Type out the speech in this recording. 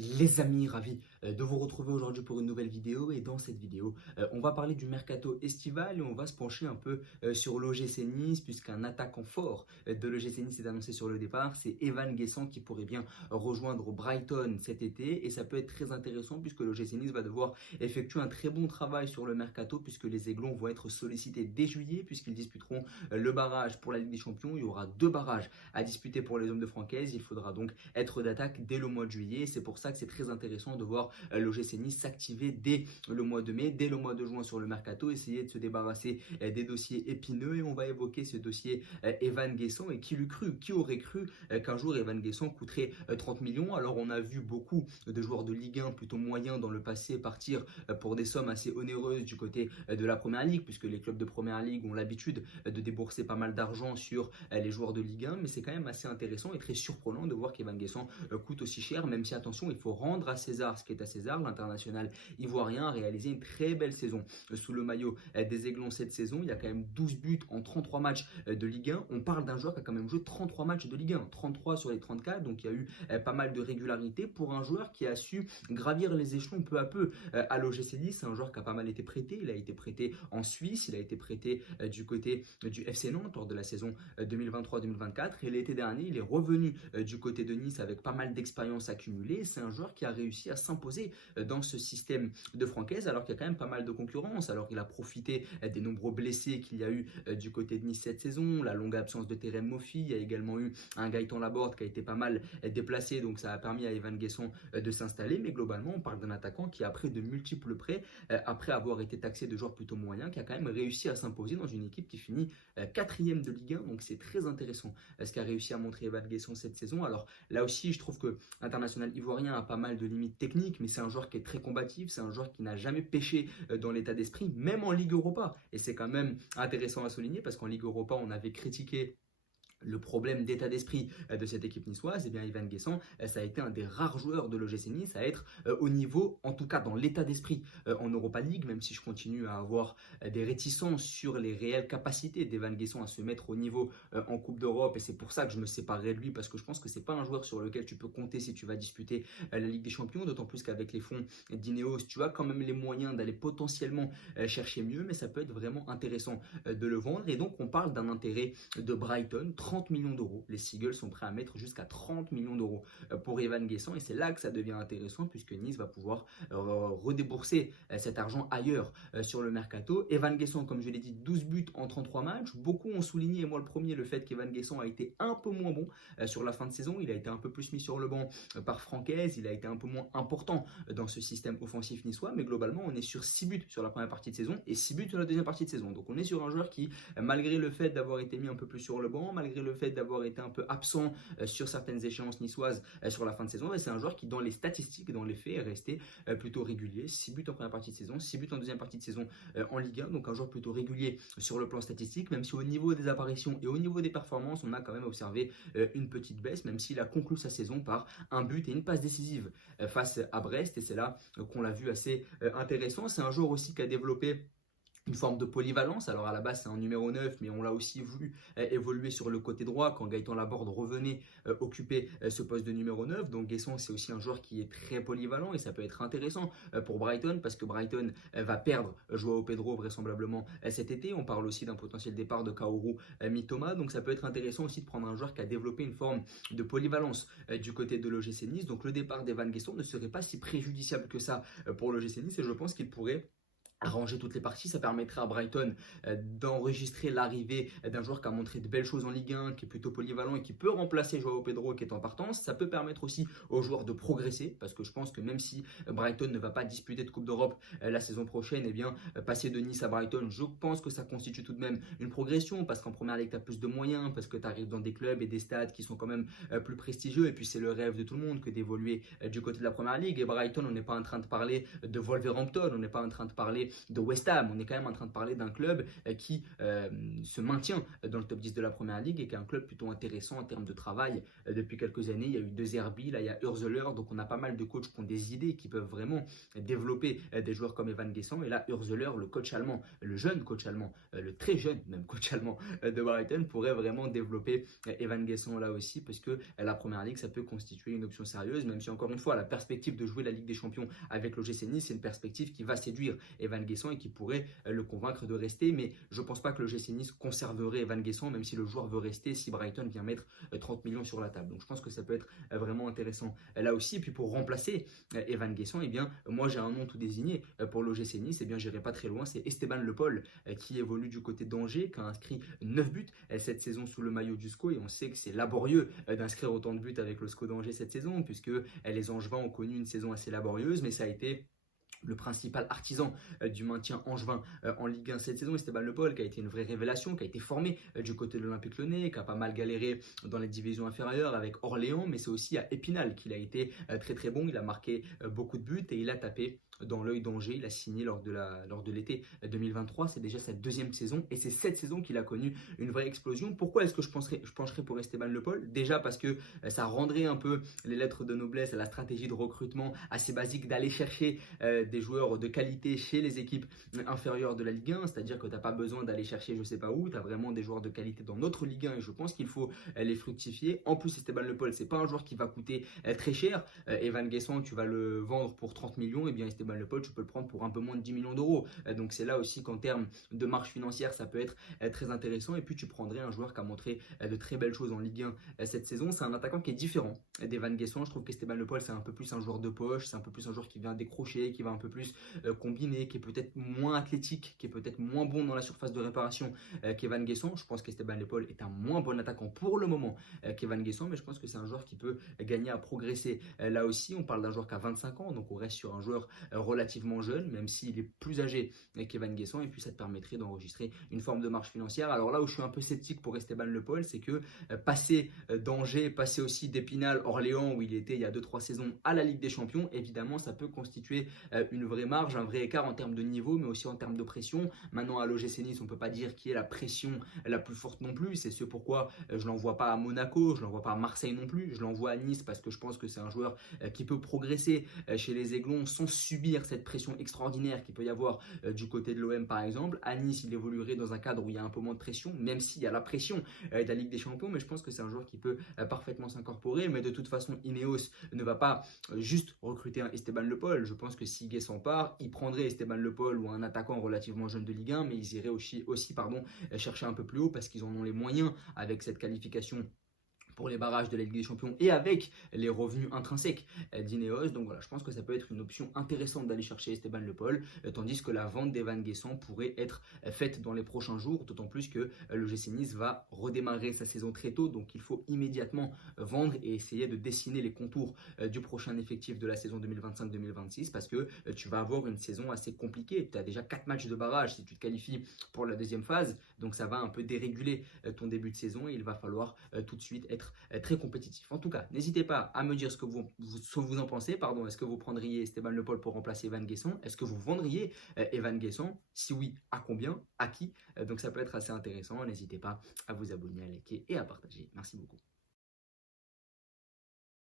Les amis, ravi de vous retrouver aujourd'hui pour une nouvelle vidéo et dans cette vidéo, on va parler du mercato estival et on va se pencher un peu sur l'OGC Nice puisqu'un attaquant fort de l'OGC Nice est annoncé sur le départ, c'est Evan Guessant qui pourrait bien rejoindre Brighton cet été et ça peut être très intéressant puisque l'OGC Nice va devoir effectuer un très bon travail sur le mercato puisque les Aiglons vont être sollicités dès juillet puisqu'ils disputeront le barrage pour la Ligue des Champions. Il y aura 2 barrages à disputer pour les hommes de Francaise, il faudra donc être d'attaque dès le mois de juillet. C'est pour ça que c'est très intéressant de voir l'OGC Nice s'activer dès le mois de mai, dès le mois de juin sur le mercato, essayer de se débarrasser des dossiers épineux et on va évoquer ce dossier Evan Guessant et qui aurait cru qu'un jour Evan Guessant coûterait 30 millions. Alors on a vu beaucoup de joueurs de Ligue 1 plutôt moyens dans le passé partir pour des sommes assez onéreuses du côté de la Première Ligue puisque les clubs de Première Ligue ont l'habitude de débourser pas mal d'argent sur les joueurs de Ligue 1, mais c'est quand même assez intéressant et très surprenant de voir qu'Evan Guessant coûte aussi cher, même si attention, il faut rendre à César ce qui est à César. L'international ivoirien a réalisé une très belle saison sous le maillot des Aiglons cette saison. Il y a quand même 12 buts en 33 matchs de Ligue 1. On parle d'un joueur qui a quand même joué 33 matchs de Ligue 1, 33 sur les 34, donc il y a eu pas mal de régularité pour un joueur qui a su gravir les échelons peu à peu à l'OGC Nice. C'est un joueur qui a pas mal été prêté. Il a été prêté en Suisse, il a été prêté du côté du FC Nantes lors de la saison 2023-2024 et l'été dernier, il est revenu du côté de Nice avec pas mal d'expérience accumulée. C'est un joueur qui a réussi à s'imposer dans ce système de Francaise alors qu'il y a quand même pas mal de concurrence. Alors qu'il a profité des nombreux blessés qu'il y a eu du côté de Nice cette saison, la longue absence de Terem Moffi, il y a également eu un Gaëtan Laborde qui a été pas mal déplacé, donc ça a permis à Evan Guessant de s'installer. Mais globalement, on parle d'un attaquant qui, après de multiples prêts, après avoir été taxé de joueurs plutôt moyens, qui a quand même réussi à s'imposer dans une équipe qui finit quatrième de Ligue 1. Donc c'est très intéressant ce qu'a réussi à montrer Evan Guessant cette saison. Alors là aussi, je trouve que l'international ivoirien a pas mal de limites techniques, mais c'est un joueur qui est très combatif, c'est un joueur qui n'a jamais pêché dans l'état d'esprit, même en Ligue Europa. Et c'est quand même intéressant à souligner parce qu'en Ligue Europa, on avait critiqué le problème d'état d'esprit de cette équipe niçoise. Et bien Evan Guessant, ça a été un des rares joueurs de l'OGC Nice à être au niveau, en tout cas dans l'état d'esprit en Europa League, même si je continue à avoir des réticences sur les réelles capacités d'Evan Guessant à se mettre au niveau en Coupe d'Europe, et c'est pour ça que je me séparerai de lui, parce que je pense que c'est pas un joueur sur lequel tu peux compter si tu vas disputer la Ligue des Champions, d'autant plus qu'avec les fonds d'Ineos, tu as quand même les moyens d'aller potentiellement chercher mieux, mais ça peut être vraiment intéressant de le vendre, et donc on parle d'un intérêt de Brighton, 30 millions d'euros. Les Seagulls sont prêts à mettre jusqu'à 30 millions d'euros pour Evan Guessant et c'est là que ça devient intéressant puisque Nice va pouvoir redébourser cet argent ailleurs sur le mercato. Evan Guessant, comme je l'ai dit, 12 buts en 33 matchs. Beaucoup ont souligné, et moi le premier, le fait qu'Evan Guessant a été un peu moins bon sur la fin de saison. Il a été un peu plus mis sur le banc par Francaise. Il a été un peu moins important dans ce système offensif niçois. Mais globalement, on est sur 6 buts sur la première partie de saison et 6 buts sur la deuxième partie de saison. Donc on est sur un joueur qui, malgré le fait d'avoir été mis un peu plus sur le banc, malgré le fait d'avoir été un peu absent sur certaines échéances niçoises sur la fin de saison, c'est un joueur qui, dans les statistiques, dans les faits, est resté plutôt régulier. 6 buts en première partie de saison, 6 buts en deuxième partie de saison en Ligue 1, donc un joueur plutôt régulier sur le plan statistique, même si au niveau des apparitions et au niveau des performances, on a quand même observé une petite baisse, même s'il a conclu sa saison par un but et une passe décisive face à Brest, et c'est là qu'on l'a vu assez intéressant. C'est un joueur aussi qui a développé une forme de polyvalence. Alors à la base c'est un numéro 9, mais on l'a aussi vu évoluer sur le côté droit quand Gaëtan Laborde revenait occuper ce poste de numéro 9. Donc Guessant, c'est aussi un joueur qui est très polyvalent et ça peut être intéressant pour Brighton parce que Brighton va perdre Joao Pedro vraisemblablement cet été. On parle aussi d'un potentiel départ de Kaoru Mitoma, donc ça peut être intéressant aussi de prendre un joueur qui a développé une forme de polyvalence du côté de l'OGC Nice. Donc le départ d'Evan Guessant ne serait pas si préjudiciable que ça pour l'OGC Nice et je pense qu'il pourrait arranger toutes les parties. Ça permettrait à Brighton d'enregistrer l'arrivée d'un joueur qui a montré de belles choses en Ligue 1, qui est plutôt polyvalent et qui peut remplacer Joao Pedro qui est en partance. Ça peut permettre aussi aux joueurs de progresser parce que je pense que même si Brighton ne va pas disputer de Coupe d'Europe la saison prochaine, eh bien passer de Nice à Brighton, je pense que ça constitue tout de même une progression parce qu'en première ligue tu as plus de moyens, parce que tu arrives dans des clubs et des stades qui sont quand même plus prestigieux et puis c'est le rêve de tout le monde que d'évoluer du côté de la première ligue. Et Brighton, on n'est pas en train de parler de Wolverhampton, on n'est pas en train de parler parler de West Ham, on est quand même en train de parler d'un club qui se maintient dans le top 10 de la première ligue et qui est un club plutôt intéressant en termes de travail depuis quelques années. Il y a eu De Zerbi, là il y a Hürzeler, donc on a pas mal de coachs qui ont des idées, qui peuvent vraiment développer des joueurs comme Evan Guessant. Et là Hürzeler, le coach allemand, le jeune coach allemand, le très jeune même coach allemand de Brighton, pourrait vraiment développer Evan Guessant là aussi, parce que la première ligue ça peut constituer une option sérieuse, même si encore une fois la perspective de jouer la Ligue des Champions avec l'OGC Nice, c'est une perspective qui va séduire Evan Guessant et qui pourrait le convaincre de rester. Mais je ne pense pas que l'OGC Nice conserverait Evan Guessant, même si le joueur veut rester, si Brighton vient mettre 30 millions sur la table. Donc je pense que ça peut être vraiment intéressant là aussi. Et puis pour remplacer Evan Guessant, eh bien moi j'ai un nom tout désigné pour l'OGC Nice, eh bien j'irai pas très loin, c'est Esteban Le Paul qui évolue du côté d'Angers, qui a inscrit 9 buts cette saison sous le maillot du SCO, et on sait que c'est laborieux d'inscrire autant de buts avec le SCO d'Angers cette saison, puisque les Angevins ont connu une saison assez laborieuse, mais ça a été le principal artisan du maintien angevin en Ligue 1 cette saison, Esteban Le Paul, qui a été une vraie révélation, qui a été formé du côté de l'Olympique Lyonnais, qui a pas mal galéré dans les divisions inférieures avec Orléans, mais c'est aussi à Épinal qu'il a été très très bon. Il a marqué beaucoup de buts et il a tapé dans l'œil d'Angers. Il a signé lors de l'été 2023. C'est déjà sa deuxième saison et c'est cette saison qu'il a connu une vraie explosion. Pourquoi est-ce que je pencherais pour Esteban Le Paul? Déjà parce que ça rendrait un peu les lettres de noblesse à la stratégie de recrutement assez basique d'aller chercher des joueurs de qualité chez les équipes inférieures de la Ligue 1, c'est-à-dire que tu n'as pas besoin d'aller chercher je sais pas où, tu as vraiment des joueurs de qualité dans notre Ligue 1 et je pense qu'il faut les fructifier. En plus, Esteban Le Paul, c'est pas un joueur qui va coûter très cher. Evan Guessant, tu vas le vendre pour 30 millions, et bien Esteban Le Paul, tu peux le prendre pour un peu moins de 10 millions d'euros. Donc c'est là aussi qu'en termes de marge financière, ça peut être très intéressant. Et puis tu prendrais un joueur qui a montré de très belles choses en Ligue 1 cette saison. C'est un attaquant qui est différent d'Evan Guessant. Je trouve qu'Esteban Le Paul, c'est un peu plus un joueur de poche, c'est un peu plus un joueur qui vient décrocher, qui va un peu plus combiné, qui est peut-être moins athlétique, qui est peut-être moins bon dans la surface de réparation qu'Evan Guessant. Je pense qu'Esteban Le Paul est un moins bon attaquant pour le moment qu'Evan Guessant, mais je pense que c'est un joueur qui peut gagner à progresser. Là aussi, on parle d'un joueur qui a 25 ans, donc on reste sur un joueur relativement jeune, même s'il est plus âgé qu'Evan Guessant, et puis ça te permettrait d'enregistrer une forme de marge financière. Alors là où je suis un peu sceptique pour Esteban Le Paul, c'est que passer d'Angers, passer aussi d'Épinal, Orléans, où il était il y a 2-3 saisons, à la Ligue des Champions, évidemment, ça peut constituer une vraie marge, un vrai écart en termes de niveau, mais aussi en termes de pression. Maintenant, à l'OGC Nice, on ne peut pas dire qui est la pression la plus forte non plus. C'est ce pourquoi je ne l'envoie pas à Monaco, je ne l'envoie pas à Marseille non plus. Je l'envoie à Nice parce que je pense que c'est un joueur qui peut progresser chez les Aiglons sans subir cette pression extraordinaire qu'il peut y avoir du côté de l'OM par exemple. À Nice, il évoluerait dans un cadre où il y a un peu moins de pression, même s'il y a la pression de la Ligue des Champions, mais je pense que c'est un joueur qui peut parfaitement s'incorporer. Mais de toute façon, Ineos ne va pas juste recruter un Esteban Le Paul. Je pense que si Guessant part, ils prendraient Esteban Le Paul ou un attaquant relativement jeune de Ligue 1, mais ils iraient aussi chercher un peu plus haut parce qu'ils en ont les moyens avec cette qualification pour les barrages de la Ligue des Champions et avec les revenus intrinsèques d'Ineos. Donc voilà, je pense que ça peut être une option intéressante d'aller chercher Esteban Le Paul, tandis que la vente d'Evan Guessant pourrait être faite dans les prochains jours, d'autant plus que le GC Nice va redémarrer sa saison très tôt, donc il faut immédiatement vendre et essayer de dessiner les contours du prochain effectif de la saison 2025-2026, parce que tu vas avoir une saison assez compliquée. Tu as déjà 4 matchs de barrage si tu te qualifies pour la deuxième phase, donc ça va un peu déréguler ton début de saison et il va falloir tout de suite être très compétitif. En tout cas, n'hésitez pas à me dire ce que vous en pensez. Est-ce que vous prendriez Esteban Le Paul pour remplacer Evan Guessant? Est-ce que vous vendriez Evan Guessant? Si oui, à combien? À qui? Donc ça peut être assez intéressant. N'hésitez pas à vous abonner, à liker et à partager. Merci beaucoup.